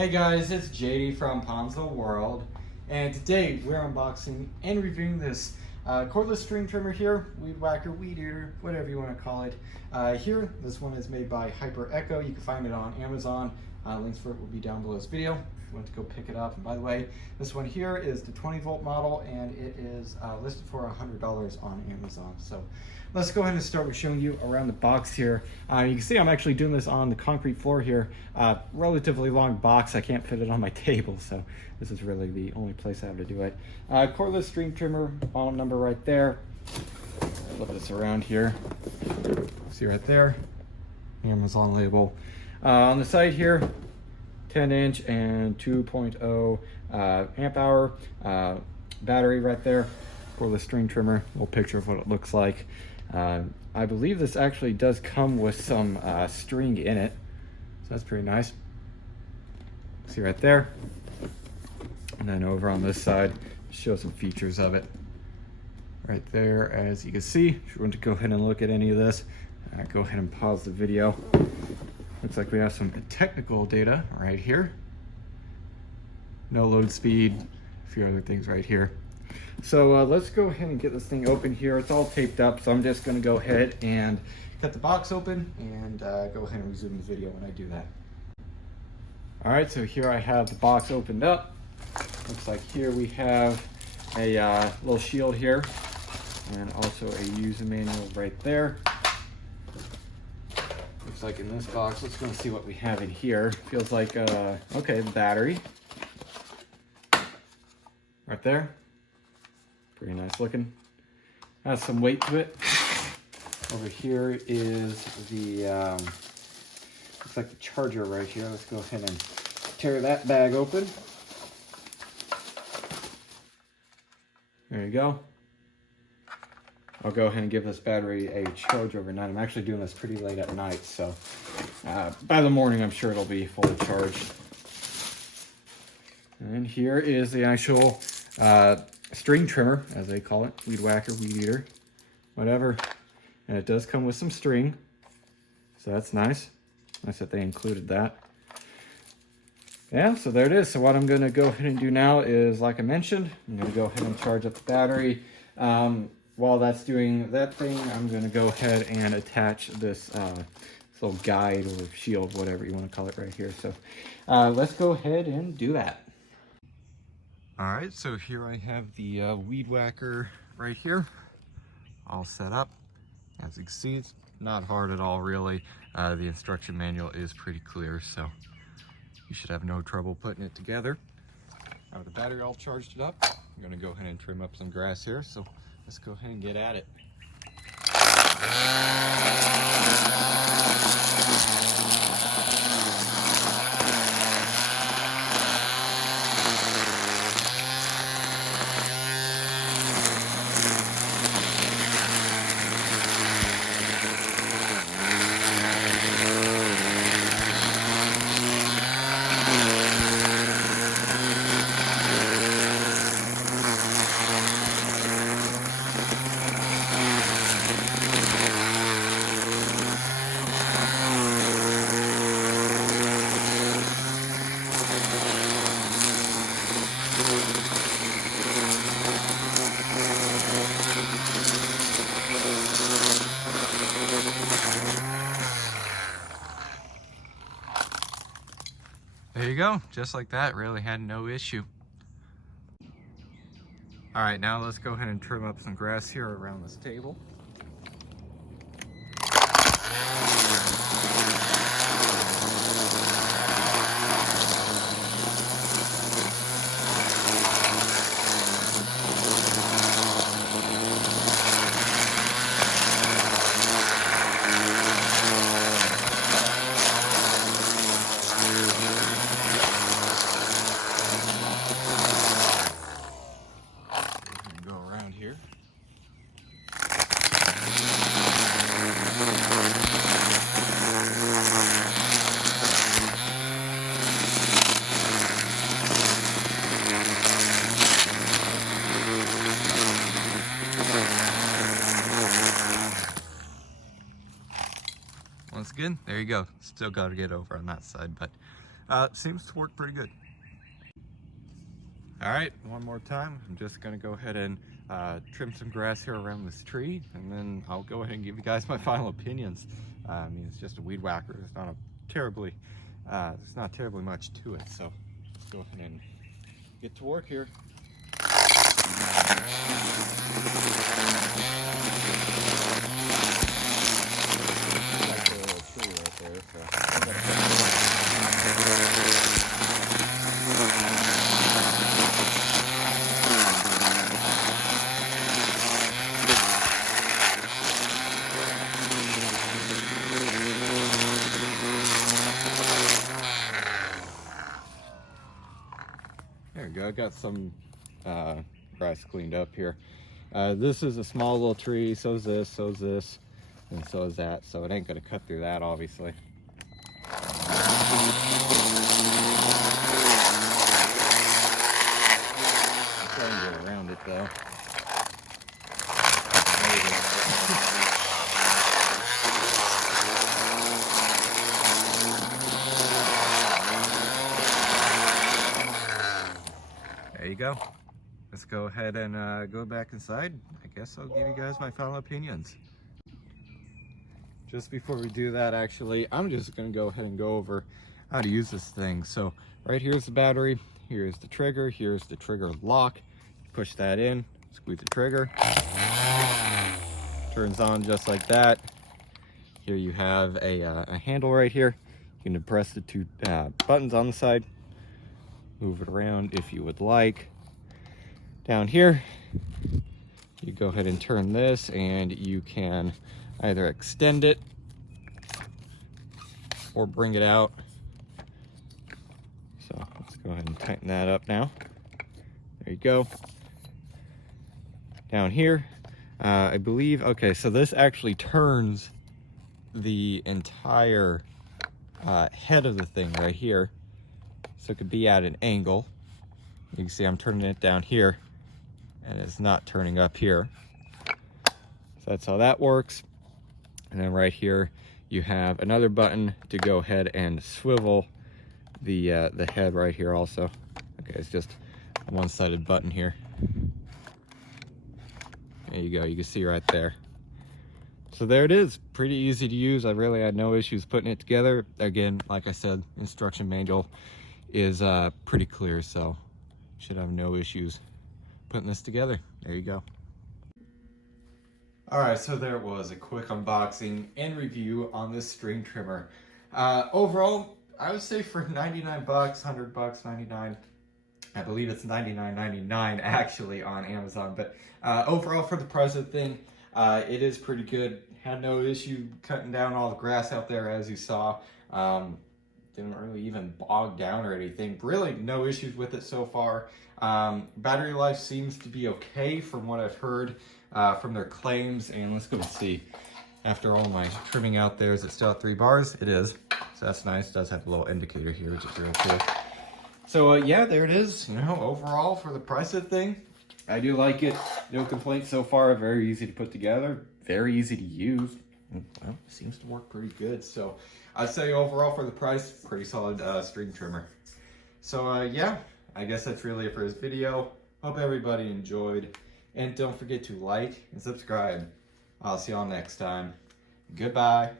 Hey guys, it's JD from Ponzo World, and today we're unboxing and reviewing this cordless string trimmer here, weed whacker, weed eater, whatever you want to call it. Here, this one is made by HYPERECHO. You can find it on Amazon. Links for it will be down below this video if you want to go pick it up. And by the way, this one here is the 20-volt model, and it is listed for $100 on Amazon. So let's go ahead and start with showing you around the box here. You can see I'm actually doing this on the concrete floor here. Relatively long box. I can't fit it on my table, so this is really the only place I have to do it. Cordless string trimmer, bottom number right there. Flip this around here. See right there, Amazon label. On the side here, 10-inch and 2.0 amp hour battery right there. Cordless string trimmer, little picture of what it looks like. I believe this actually does come with some string in it, so that's pretty nice. See right there. And then over on this side, show some features of it. Right there, as you can see, if you want to go ahead and look at any of this, go ahead and pause the video. Looks like we have some technical data right here. No load speed, a few other things right here. So let's go ahead and get this thing open here. It's all taped up, so I'm just gonna go ahead and cut the box open and go ahead and resume the video when I do that. All right, so here I have the box opened up. Looks like here we have a little shield here and also a user manual right there. Looks like in this box, let's go and see what we have in here. Feels like, okay, the battery. Right there. Pretty nice looking. Has some weight to it. Over here is the, looks like the charger right here. Let's go ahead and tear that bag open. There you go. I'll go ahead and give this battery a charge overnight. I'm actually doing this pretty late at night, so by the morning I'm sure it'll be fully charged. And here is the actual string trimmer, as they call it. Weed whacker, weed eater, whatever. And it does come with some string, so that's nice. Nice that they included that. Yeah, so there it is. So what I'm going to go ahead and do now is, like I mentioned, I'm going to go ahead and charge up the battery. While that's doing that thing, I'm going to go ahead and attach this little guide or shield, whatever you want to call it right here. So let's go ahead and do that. All right, so here I have the weed whacker right here, all set up. As you can see, it's not hard at all, really. The instruction manual is pretty clear, so you should have no trouble putting it together. Now with the battery all charged it up, I'm going to go ahead and trim up some grass here. So let's go ahead and get at it. There you go, just like that, really had no issue. All right, now let's go ahead and trim up some grass here around this table. Here. Once again, there you go. Still got to get over on that side, but Seems to work pretty good. All right, one more time. I'm just gonna go ahead and trim some grass here around this tree, and then I'll go ahead and give you guys my final opinions. I mean, it's just a weed whacker. It's not terribly much to it. So let's go ahead and get to work here. There we go. I got some grass cleaned up here. This is a small little tree. So is this, and so is that. So it ain't gonna cut through that, obviously. I'm trying to get around it though. There you go. Let's go ahead and go back inside. I guess I'll give you guys my final opinions. Just before we do that, actually, I'm just gonna go ahead and go over how to use this thing. So right here's the battery, here's the trigger lock. Push that in, squeeze the trigger. Turns on just like that. Here you have a handle right here. You can press the two buttons on the side. Move it around if you would like. Down here, you go ahead and turn this, and you can either extend it or bring it out. So let's go ahead and tighten that up now. There you go. Down here, I believe, okay, so this actually turns the entire head of the thing right here. So it could be at an angle. You can see I'm turning it down here, and it's not turning up here. So that's how that works. And then right here, you have another button to go ahead and swivel the head right here also. Okay, it's just a one-sided button here. There you go, you can see right there. So there it is, pretty easy to use. I really had no issues putting it together. Again, like I said, instruction manual is pretty clear, so should have no issues putting this together. There you go. All right, so there was a quick unboxing and review on this string trimmer. Overall, I would say for 99 bucks, 100 bucks, 99, I believe it's 99.99 actually on Amazon, but overall for the price of the thing, it is pretty good. Had no issue cutting down all the grass out there, as you saw. Didn't really even bog down or anything. Really no issues with it so far. Battery life seems to be okay from what I've heard from their claims. And let's go see. After all my trimming out there, is it still at 3 bars? It is. So that's nice. It does have a little indicator here, which is real cool. So yeah, there it is. You know, overall for the price of the thing, I do like it. No complaints so far. Very easy to put together. Very easy to use. Well, seems to work pretty good. So I'd say overall for the price, pretty solid string trimmer. So yeah, I guess that's really it for this video. Hope everybody enjoyed. And don't forget to like and subscribe. I'll see y'all next time. Goodbye.